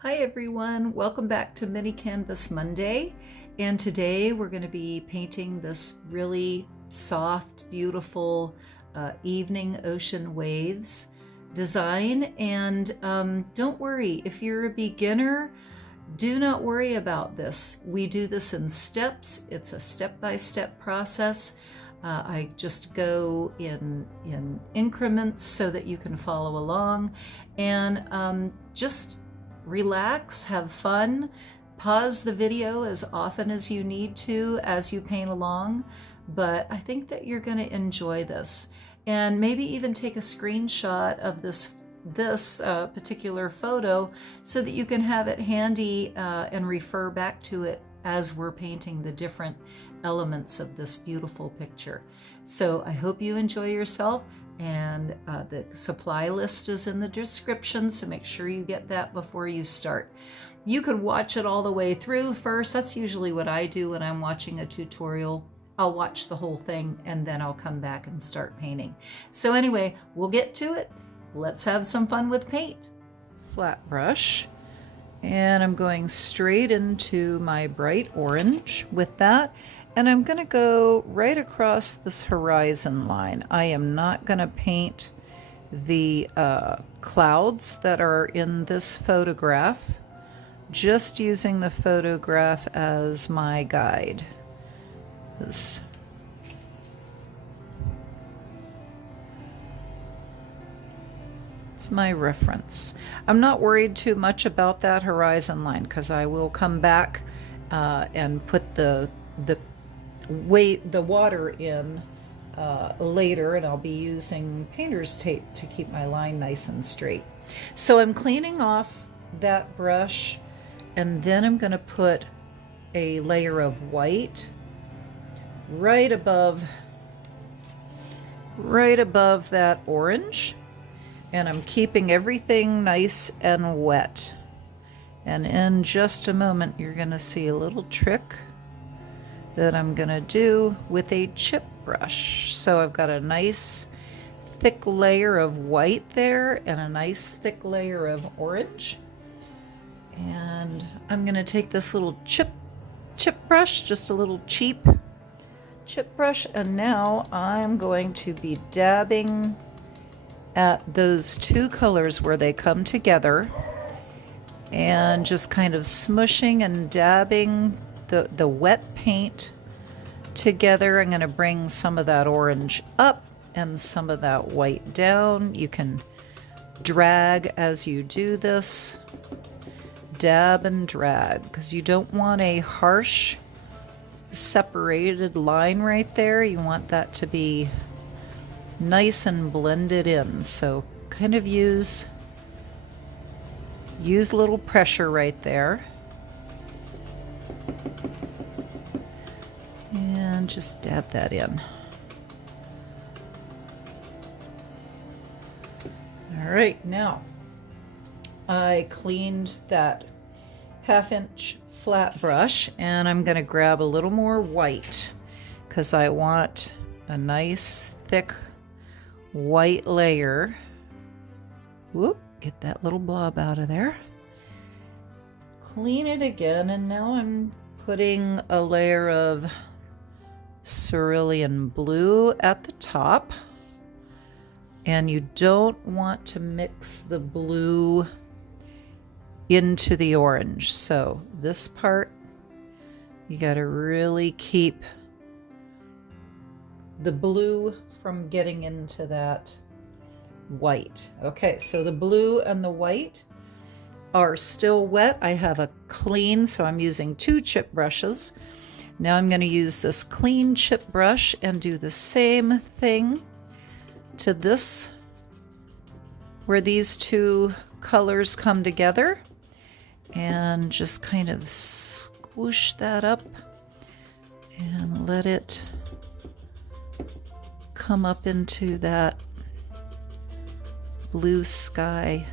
Hi everyone, welcome back to Mini Canvas Monday, and today we're going to be painting this really soft, beautiful evening ocean waves design. And don't worry, if you're a beginner, do not worry about this. We do this in steps. It's a step-by-step process. I just go in increments so that you can follow along, and just relax, have fun, pause the video as often as you need to as you paint along. But I think that you're going to enjoy this, and maybe even take a screenshot of this particular photo so that you can have it handy and refer back to it as we're painting the different elements of this beautiful picture. So I hope you enjoy yourself, and the supply list is in the description, so make sure you get that before you start. You could watch it all the way through first. That's usually what I do when I'm watching a tutorial. I'll watch the whole thing and then I'll come back and start painting. So anyway, we'll get to it. Let's have some fun with paint. Flat brush, and I'm going straight into my bright orange with that, and I'm going to go right across this horizon line. I am not going to paint the clouds that are in this photograph, just using the photograph as my guide. It's my reference. I'm not worried too much about that horizon line because I will come back and put the water in later, and I'll be using painter's tape to keep my line nice and straight. So I'm cleaning off that brush, and then I'm going to put a layer of white right above that orange, and I'm keeping everything nice and wet. And in just a moment you're going to see a little trick that I'm going to do with a chip brush. So I've got a nice thick layer of white there and a nice thick layer of orange, and I'm going to take this little chip brush, just a little cheap chip brush, and now I'm going to be dabbing at those two colors where they come together, and just kind of smushing and dabbing the wet paint together. I'm going to bring some of that orange up and some of that white down. You can drag as you do this, dab and drag, because you don't want a harsh separated line right there. You want that to be nice and blended in. So kind of use a little pressure right there, and just dab that in. All right, now I cleaned that 1/2 inch flat brush, and I'm going to grab a little more white because I want a nice thick white layer. Whoop, get that little blob out of there. Clean it again, and now I'm putting a layer of Cerulean blue at the top. And you don't want to mix the blue into the orange. So this part, you got to really keep the blue from getting into that white. Okay, so the blue and the white are still wet. I have a clean, so I'm using 2 chip brushes. Now I'm going to use this clean chip brush and do the same thing to this, where these two colors come together, and just kind of squish that up and let it come up into that blue sky.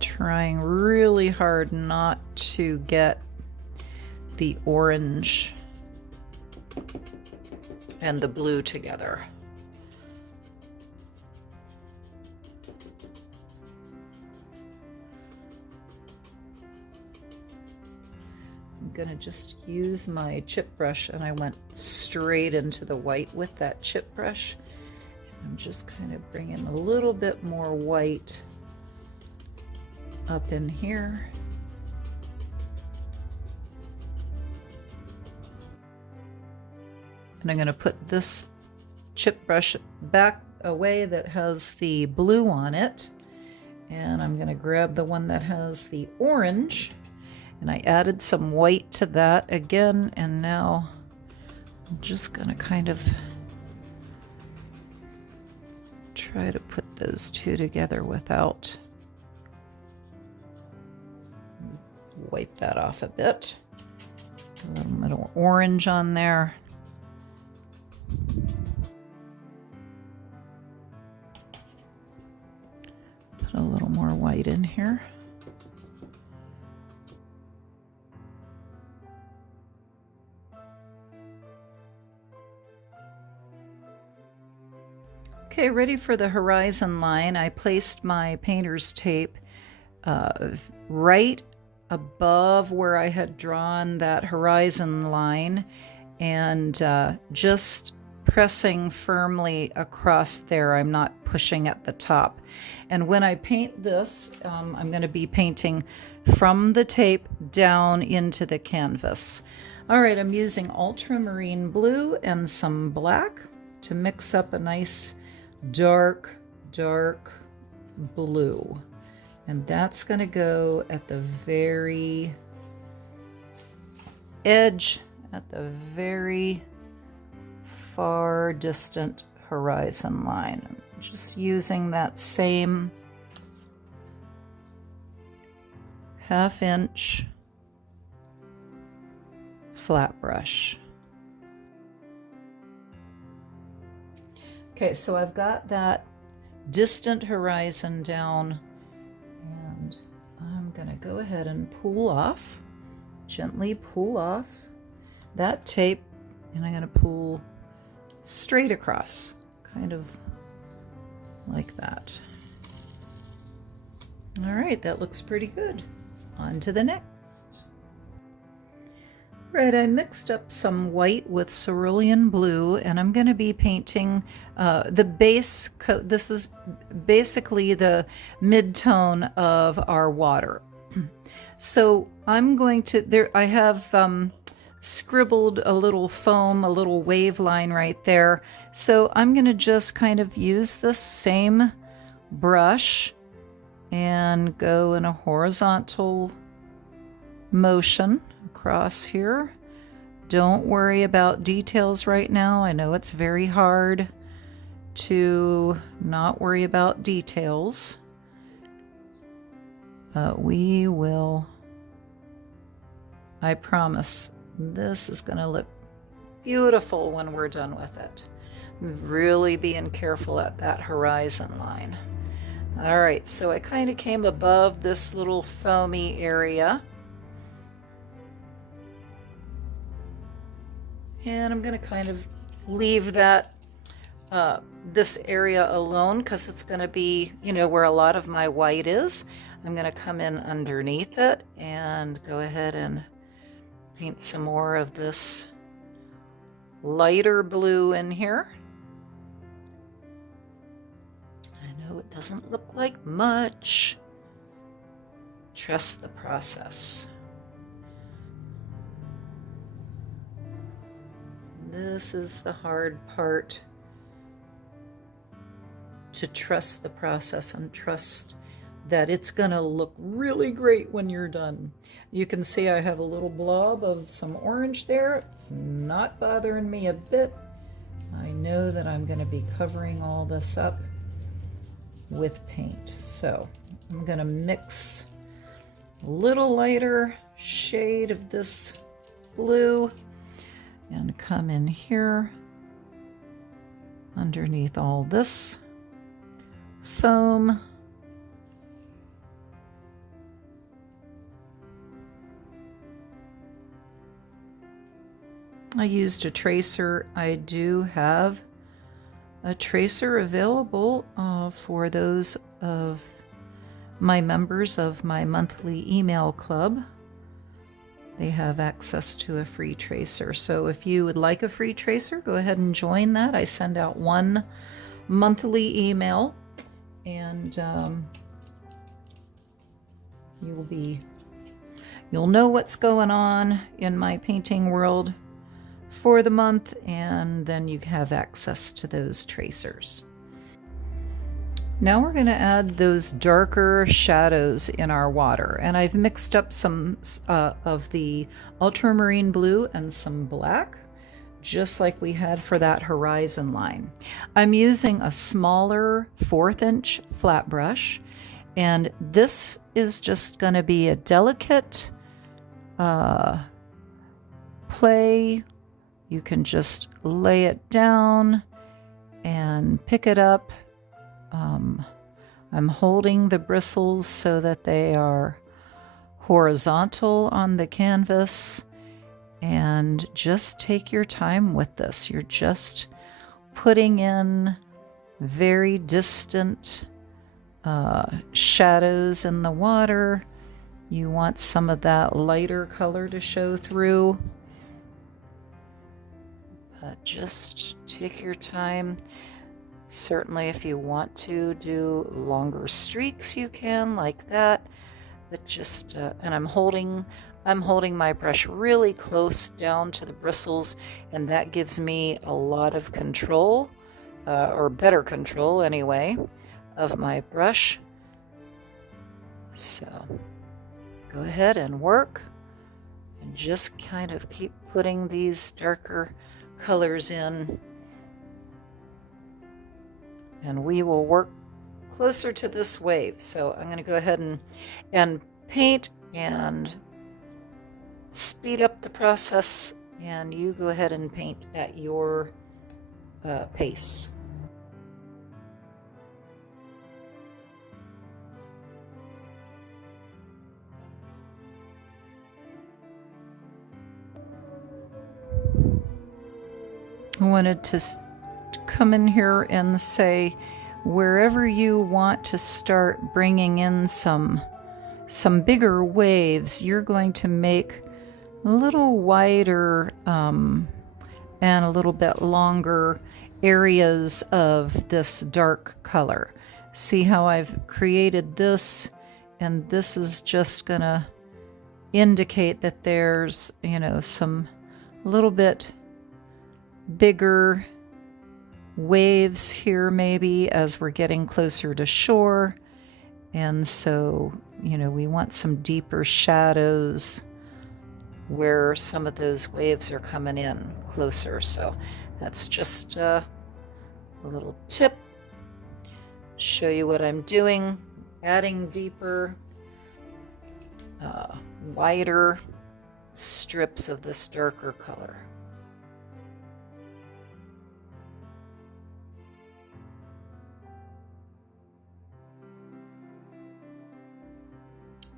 Trying really hard not to get the orange and the blue together. I'm gonna just use my chip brush, and I went straight into the white with that chip brush. I'm just kind of bringing a little bit more white up in here. And I'm going to put this chip brush back away that has the blue on it. And I'm going to grab the one that has the orange. And I added some white to that again. And now I'm just going to kind of try to put those two together without, wipe that off a bit. A little orange on there. Put a little more white in here. Okay, ready for the horizon line. I placed my painter's tape right above where I had drawn that horizon line, and just pressing firmly across there. I'm not pushing at the top. And when I paint this, I'm going to be painting from the tape down into the canvas. All right, I'm using ultramarine blue and some black to mix up a nice dark blue. And that's going to go at the very edge, at the very far distant horizon line. I'm just using that same 1/2 inch flat brush. Okay, so I've got that distant horizon down, and I'm gonna go ahead and pull off, gently pull off that tape, and I'm gonna pull straight across, kind of like that. All right, that looks pretty good. On to the next. Right, I mixed up some white with cerulean blue, and I'm going to be painting the base coat. This is basically the mid-tone of our water. So I'm going to, I have scribbled a little foam, a little wave line right there. So I'm going to just kind of use the same brush and go in a horizontal motion across here. Don't worry about details right now. I know it's very hard to not worry about details, but we will, I promise, this is going to look beautiful when we're done with it. Really being careful at that horizon line. All right, so I kind of came above this little foamy area. And I'm going to kind of leave that this area alone because it's going to be, you know, where a lot of my white is. I'm going to come in underneath it and go ahead and paint some more of this lighter blue in here. I know it doesn't look like much. Trust the process. This is the hard part, to trust the process and trust that it's going to look really great when you're done. You can see I have a little blob of some orange there. It's not bothering me a bit. I know that I'm going to be covering all this up with paint. So I'm going to mix a little lighter shade of this blue and come in here underneath all this foam. I used a tracer. I do have a tracer available for those of my members of my monthly email club. they have access to a free tracer. So if you would like a free tracer, go ahead and join that. I send out one monthly email, and you'll know what's going on in my painting world for the month, and then you have access to those tracers. Now we're going to add those darker shadows in our water, and I've mixed up some of the ultramarine blue and some black, just like we had for that horizon line. I'm using a smaller 1/4 inch flat brush, and this is just going to be a delicate play. You can just lay it down and pick it up. I'm holding the bristles so that they are horizontal on the canvas, and just take your time with this. You're just putting in very distant shadows in the water. You want some of that lighter color to show through, but just take your time. Certainly if you want to do longer streaks, you can, like that, but just and I'm holding my brush really close down to the bristles, and that gives me a lot of control, or better control anyway, of my brush. So go ahead and work, and just kind of keep putting these darker colors in. And we will work closer to this wave. So I'm going to go ahead and paint and speed up the process, and you go ahead and paint at your pace. I wanted to come in here and say, wherever you want to start bringing in some bigger waves, you're going to make a little wider and a little bit longer areas of this dark color. See how I've created this, and this is just gonna indicate that there's, you know, some little bit bigger waves here maybe as we're getting closer to shore. And so, you know, we want some deeper shadows where some of those waves are coming in closer. So that's just a little tip. Show you what I'm doing, adding deeper, wider strips of this darker color.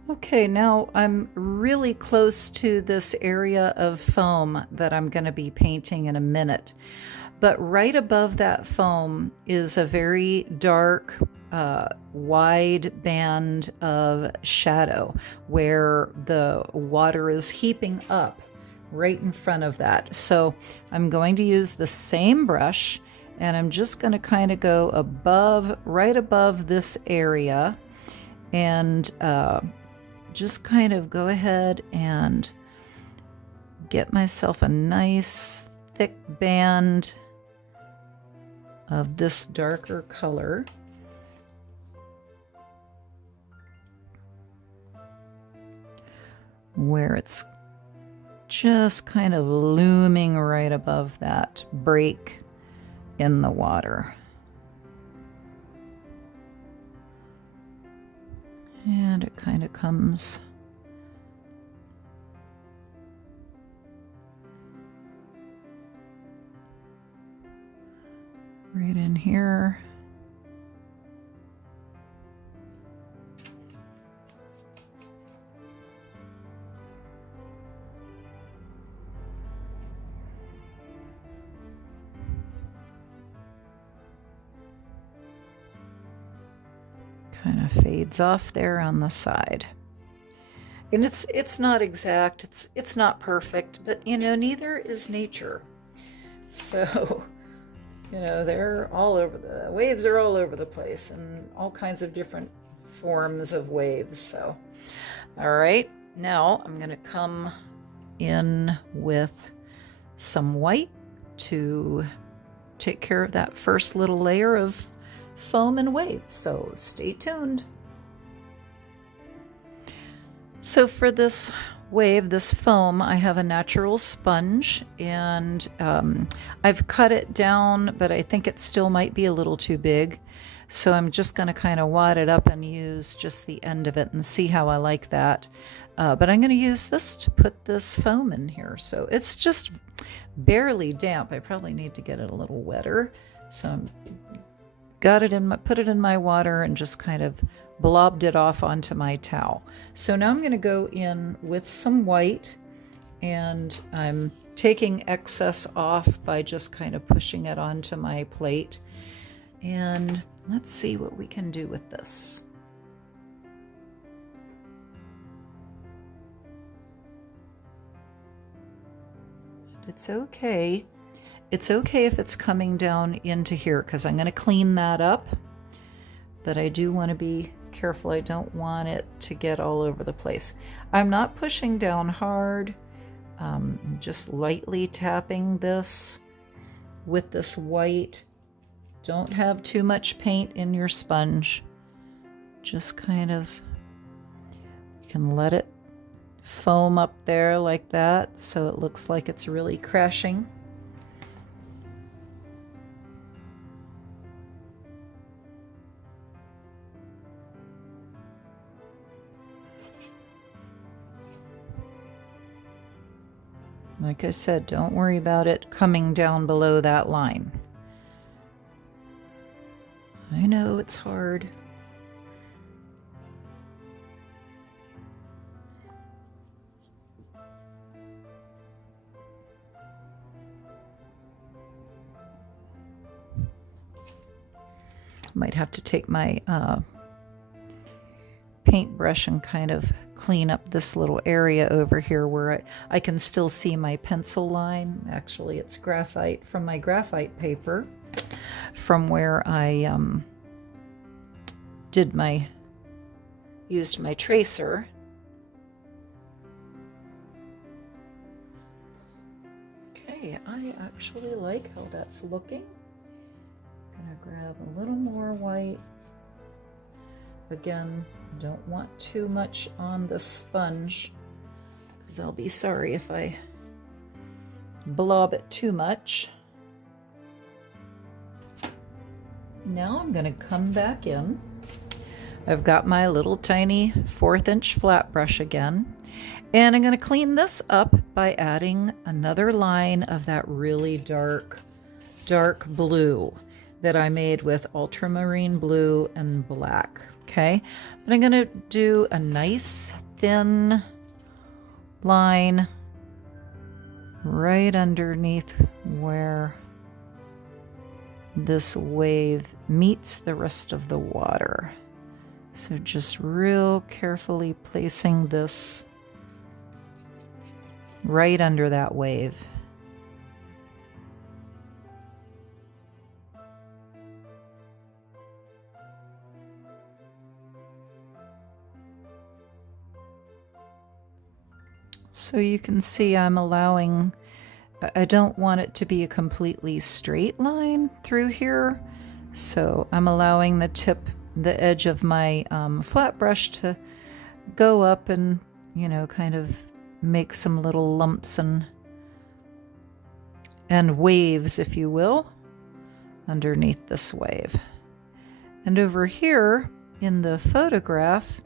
Okay, now I'm really close to this area of foam that I'm going to be painting in a minute. But right above that foam is a very dark, wide band of shadow where the water is heaping up right in front of that. So I'm going to use the same brush, and I'm just going to kind of go above, right above this area, and just kind of go ahead and get myself a nice thick band of this darker color. Where it's just kind of looming right above that break in the water. And it kind of comes right in here. Kind of fades off there on the side. And it's not exact, it's not perfect, but you know, neither is nature. So, you know, they're all over, the waves are all over the place, and all kinds of different forms of waves. So, all right, now I'm going to come in with some white to take care of that first little layer of foam and waves. So stay tuned. So for this wave, this foam, I have a natural sponge, and I've cut it down, but I think it still might be a little too big. So I'm just going to kind of wad it up and use just the end of it and see how I like that. But I'm going to use this to put this foam in here. So it's just barely damp. I probably need to get it a little wetter. So I'm put it in my water and just kind of blobbed it off onto my towel. So now I'm going to go in with some white, and I'm taking excess off by just kind of pushing it onto my plate. And let's see what we can do with this. It's okay. It's okay if it's coming down into here, because I'm going to clean that up. But I do want to be careful. I don't want it to get all over the place. I'm not pushing down hard. Just lightly tapping this with this white. Don't have too much paint in your sponge. Just kind of, you can let it foam up there like that so it looks like it's really crashing. Like I said, don't worry about it coming down below that line. I know it's hard. Might have to take my paintbrush and kind of clean up this little area over here where I can still see my pencil line. Actually, it's graphite from my graphite paper from where I used my tracer. Okay, I actually like how that's looking. I'm gonna grab a little more white. Again, don't want too much on the sponge, because I'll be sorry if I blob it too much. Now I'm going to come back in. I've got my little tiny 1/4 inch flat brush again, and I'm going to clean this up by adding another line of that really dark blue that I made with ultramarine blue and black. Okay, but I'm going to do a nice thin line right underneath where this wave meets the rest of the water. So just real carefully placing this right under that wave. So you can see I don't want it to be a completely straight line through here. So I'm allowing the edge of my flat brush to go up and, you know, kind of make some little lumps and waves, if you will, underneath this wave. And over here in the photograph,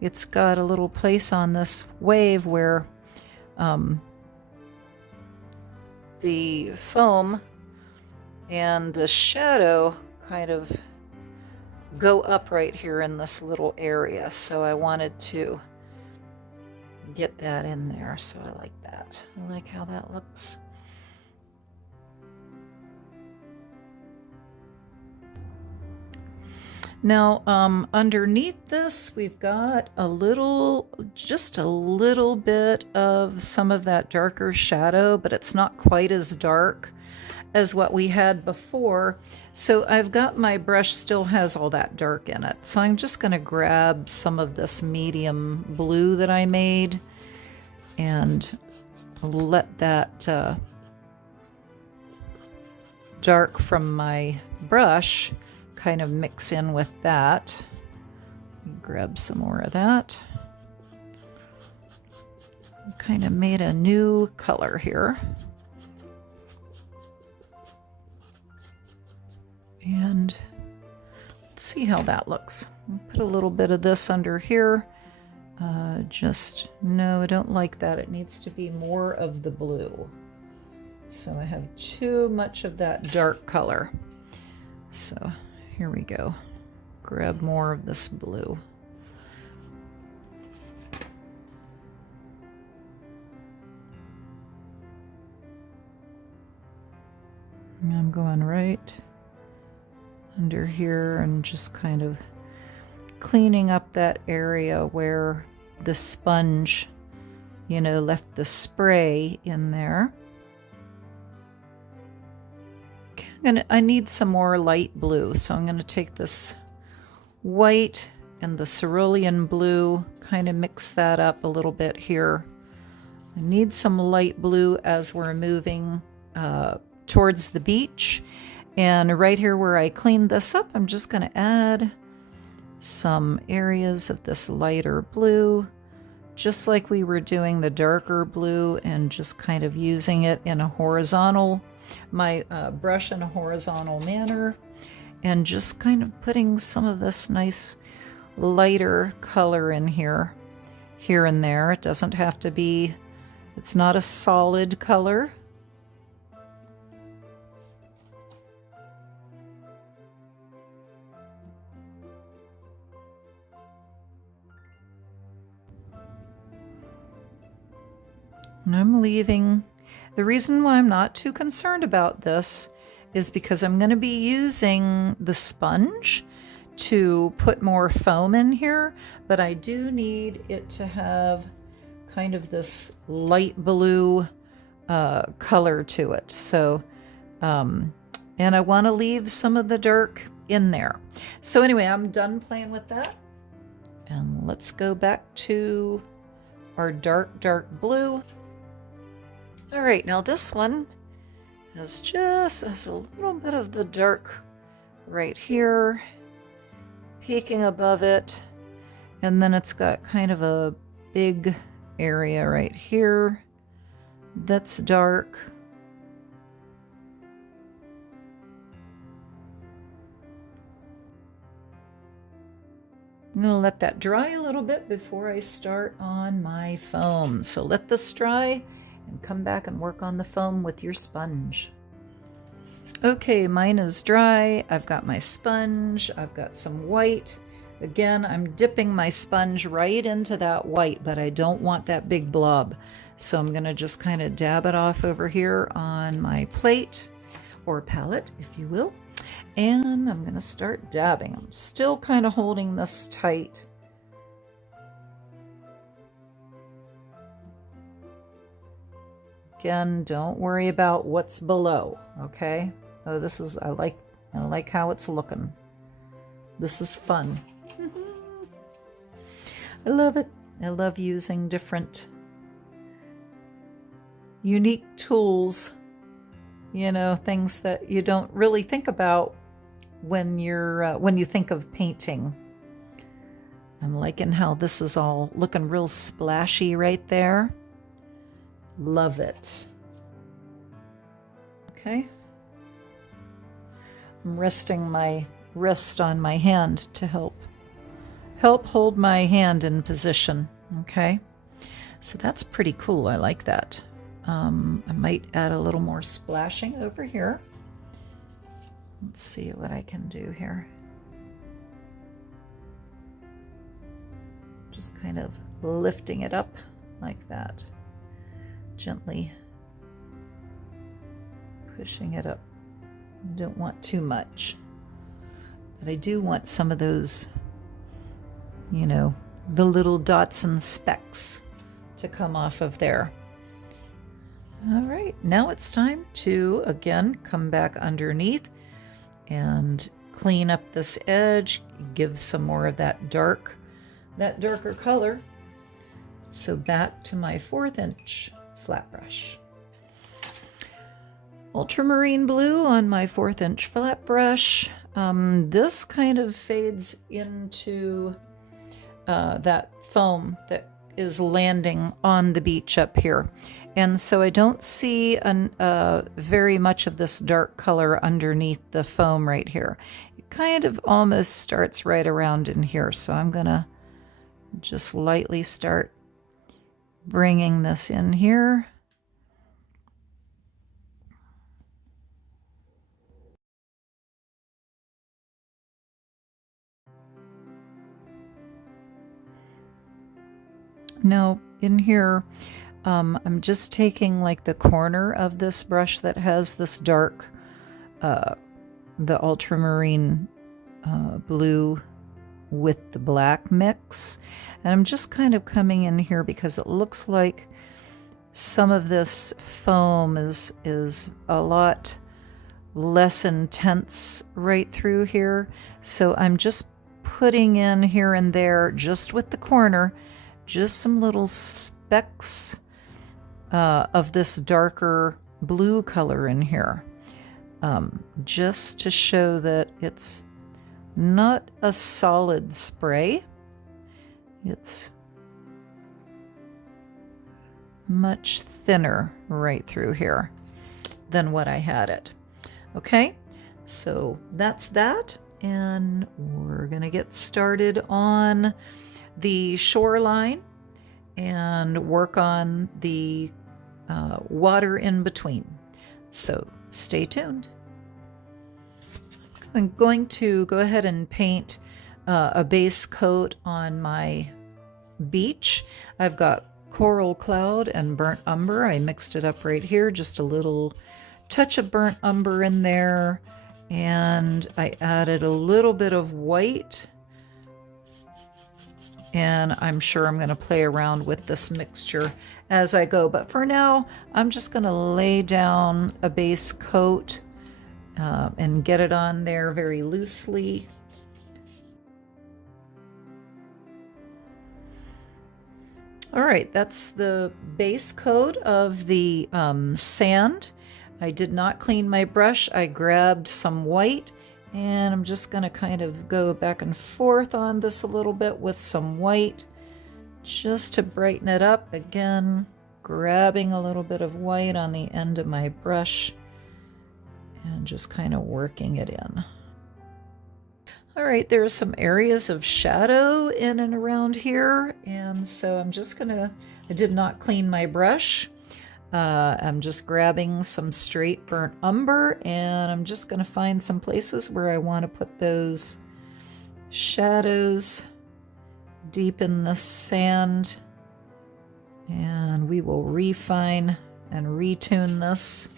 it's got a little place on this wave where the foam and the shadow kind of go up right here in this little area. So I wanted to get that in there. So I like that. I like how that looks. Now, underneath this, we've got just a little bit of some of that darker shadow, but it's not quite as dark as what we had before. So I've got my brush still has all that dark in it. So I'm just going to grab some of this medium blue that I made and let that dark from my brush kind of mix in with that. Grab some more of that. Kind of made a new color here. And let's see how that looks. I'll put a little bit of this under here. No, I don't like that. It needs to be more of the blue. So I have too much of that dark color. So here we go. Grab more of this blue. And I'm going right under here and just kind of cleaning up that area where the sponge, you know, left the spray in there. I need some more light blue, so I'm going to take this white and the cerulean blue, kind of mix that up a little bit here. I need some light blue as we're moving towards the beach. And right here where I cleaned this up, I'm just going to add some areas of this lighter blue, just like we were doing the darker blue, and just kind of using it in a horizontal, my brush in a horizontal manner, and just kind of putting some of this nice lighter color in here and there. It doesn't have to be, it's not a solid color. And I'm leaving. The reason why I'm not too concerned about this is because I'm going to be using the sponge to put more foam in here, but I do need it to have kind of this light blue color to it. So, and I want to leave some of the dark in there. So anyway, I'm done playing with that. And let's go back to our dark blue. All right, now this one has a little bit of the dark right here, peeking above it, and then it's got kind of a big area right here that's dark. I'm going to let that dry a little bit before I start on my foam. So let this dry and come back and work on the foam with your sponge. Okay, mine is dry. I've got my sponge. I've got some white. Again, I'm dipping my sponge right into that white, but I don't want that big blob. So I'm going to just kind of dab it off over here on my plate or palette, if you will. And I'm going to start dabbing. I'm still kind of holding this tight. Again, don't worry about what's below, okay? Oh, this is, I like how it's looking. This is fun. I love it. I love using different unique tools, you know, things that you don't really think about when you think of painting. I'm liking how this is all looking real splashy right there. Love it. Okay. I'm resting my wrist on my hand to help hold my hand in position. Okay. So that's pretty cool. I like that. I might add a little more splashing over here. Let's see what I can do here. Just kind of lifting it up like that. Gently pushing it up. Don't want too much. But I do want some of those, you know, the little dots and specks to come off of there. All right, now it's time to, again, come back underneath and clean up this edge, give some more of that darker color. So back to my 1/4 inch flat brush. Ultramarine blue on my 1/4 inch flat brush. This kind of fades into that foam that is landing on the beach up here. And so I don't see very much of this dark color underneath the foam right here. It kind of almost starts right around in here. So I'm gonna just lightly start bringing this in here. Now in here, I'm just taking like the corner of this brush that has this dark, the ultramarine blue with the black mix. And I'm just kind of coming in here because it looks like some of this foam is a lot less intense right through here. So I'm just putting in here and there, just with the corner, just some little specks of this darker blue color in here, just to show that it's not a solid spray. It's much thinner right through here than what I had it. Okay, so that's that, and we're gonna get started on the shoreline and work on the water in between. So stay tuned. I'm going to go ahead and paint a base coat on my beach. I've got coral cloud and burnt umber. I mixed it up right here, just a little touch of burnt umber in there, and I added a little bit of white. And I'm sure I'm going to play around with this mixture as I go. But for now, I'm just going to lay down a base coat and get it on there very loosely. All right, that's the base coat of the sand. I did not clean my brush. I grabbed some white, and I'm just going to kind of go back and forth on this a little bit with some white just to brighten it up. Again, grabbing a little bit of white on the end of my brush and just kind of working it in. All right, there are some areas of shadow in and around here, and so I'm just gonna, I did not clean my brush. I'm just grabbing some straight burnt umber, and I'm just going to find some places where I want to put those shadows deep in the sand, and we will refine and retune this.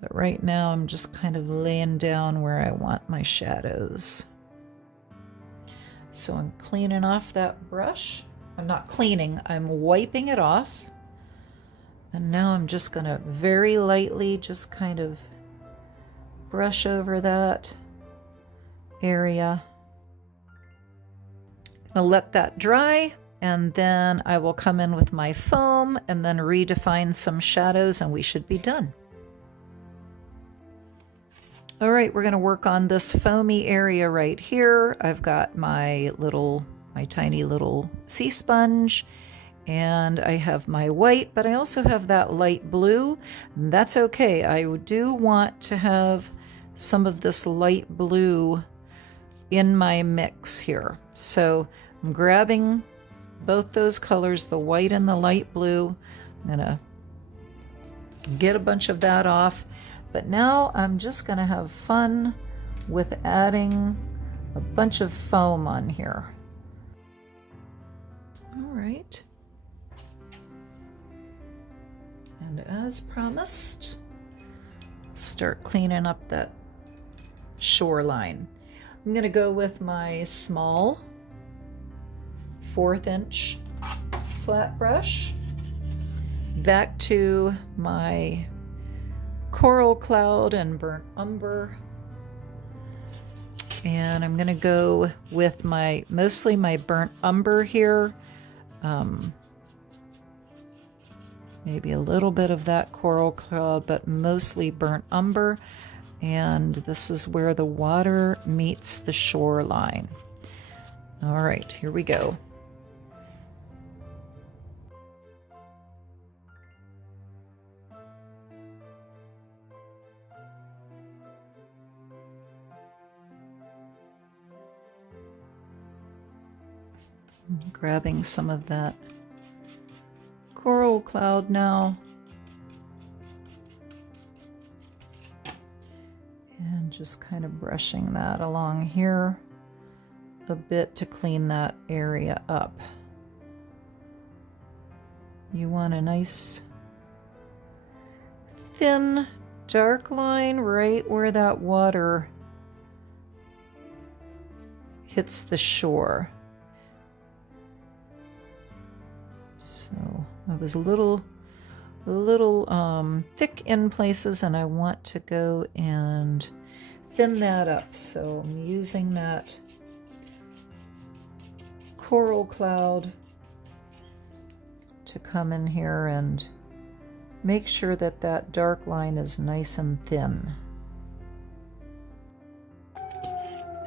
But right now I'm just kind of laying down where I want my shadows. So I'm cleaning off that brush. I'm not cleaning, I'm wiping it off. And now I'm just going to very lightly just kind of brush over that area. I'll let that dry, and then I will come in with my foam and then redefine some shadows, and we should be done. All right, we're going to work on this foamy area right here. I've got my tiny little sea sponge, and I have my white, but I also have that light blue, and that's okay. I do want to have some of this light blue in my mix here. So I'm grabbing both those colors, the white and the light blue. I'm gonna get a bunch of that off, but now I'm just gonna have fun with adding a bunch of foam on here. All right. And as promised, start cleaning up that Shoreline. I'm going to go with my small 1/4 inch flat brush back to my coral cloud and burnt umber, and I'm going to go with mostly my burnt umber here, maybe a little bit of that coral cloud, but mostly burnt umber. And this is where the water meets the shoreline. All right, here we go. Grabbing some of that coral cloud now. And just kind of brushing that along here a bit to clean that area up. You want a nice thin dark line right where that water hits the shore. So I was a little thick in places, and I want to go and thin that up. So I'm using that coral cloud to come in here and make sure that that dark line is nice and thin.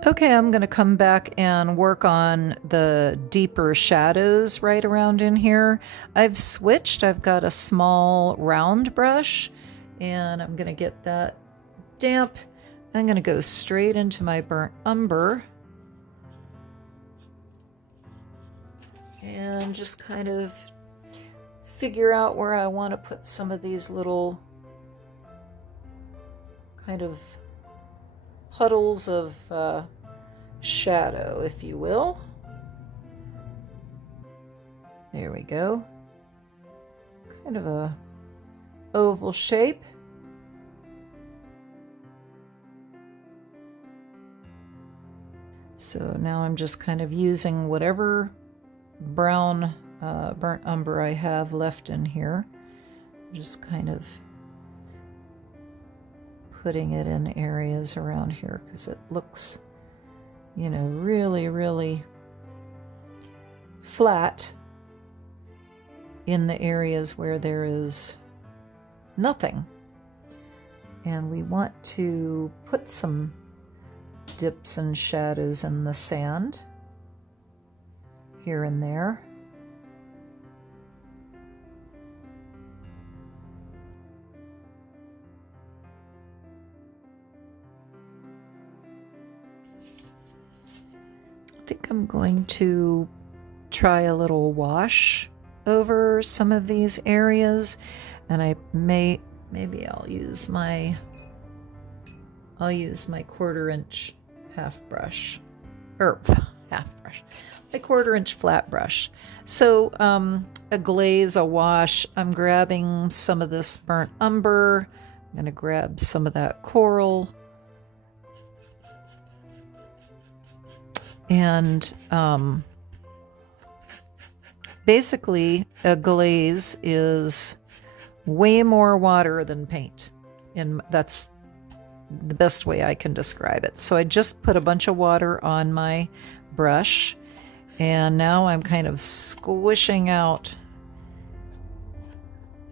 Okay, I'm going to come back and work on the deeper shadows right around in here. I've switched. I've got a small round brush, and I'm going to get that damp. I'm going to go straight into my burnt umber and just kind of figure out where I want to put some of these little kind of puddles of shadow, if you will. There we go. Kind of a oval shape. So now I'm just kind of using whatever brown burnt umber I have left in here. Just kind of putting it in areas around here because it looks, you know, really, really flat in the areas where there is nothing. And we want to put some dips and shadows in the sand here and there. I think I'm going to try a little wash over some of these areas, and maybe I'll use my 1/4 inch half brush, or half brush, my 1/4 inch flat brush. So a glaze, a wash. I'm grabbing some of this burnt umber. I'm going to grab some of that coral. And basically a glaze is way more water than paint, and that's the best way I can describe it. So I just put a bunch of water on my brush, and now I'm kind of squishing out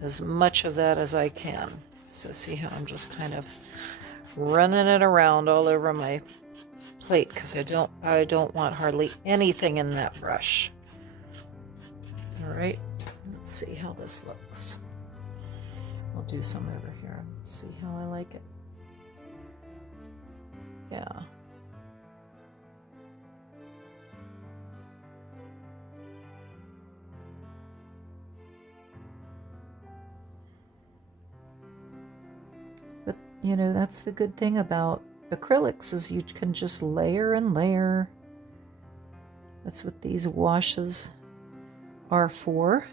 as much of that as I can. So see how I'm just kind of running it around all over my plate because I don't want hardly anything in that brush. All right, let's see how this looks. I'll do some over here, see how I like it. Yeah. But you know, that's the good thing about acrylics, is you can just layer and layer. That's what these washes are for.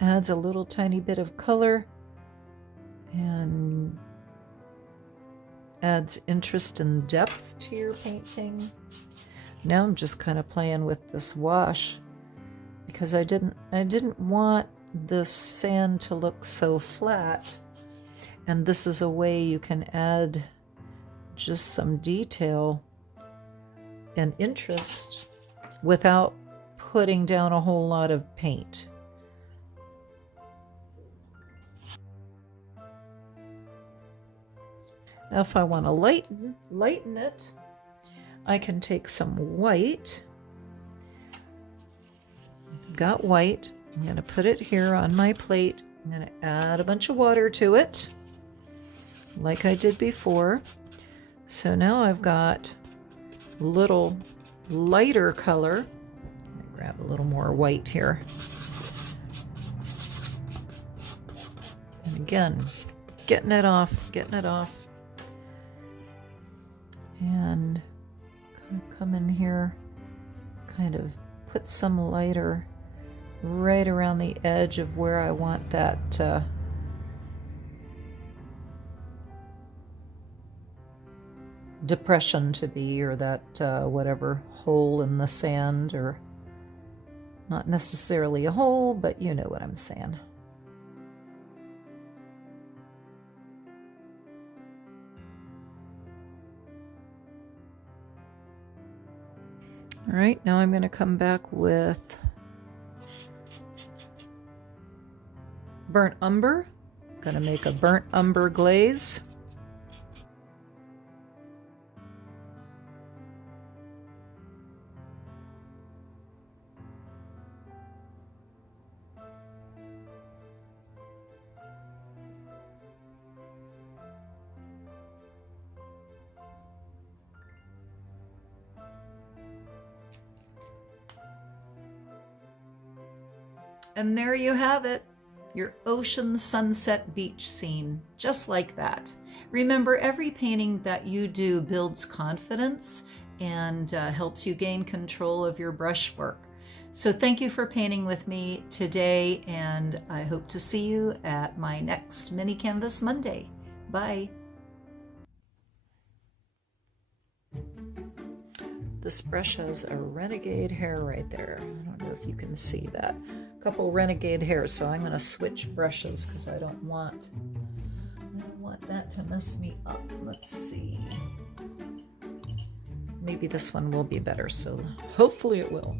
Adds a little tiny bit of color and adds interest and depth to your painting. Now I'm just kind of playing with this wash because I didn't want this sand to look so flat. And this is a way you can add just some detail and interest without putting down a whole lot of paint. Now if I want to lighten it, I can take some white. Got white. I'm going to put it here on my plate. I'm going to add a bunch of water to it, like I did before. So now I've got a little lighter color. Let me grab a little more white here. And again, getting it off. And come in here, kind of put some lighter right around the edge of where I want that depression to be, or that whatever hole in the sand, or not necessarily a hole, but you know what I'm saying. All right, now I'm going to come back with burnt umber. I'm going to make a burnt umber glaze. And there you have it, your ocean sunset beach scene, just like that. Remember, every painting that you do builds confidence and helps you gain control of your brushwork. So thank you for painting with me today, and I hope to see you at my next Mini Canvas Monday. Bye. This brush has a renegade hair right there. I don't know if you can see that. A couple renegade hairs, so I'm going to switch brushes because I don't want that to mess me up. Let's see. Maybe this one will be better, so hopefully it will.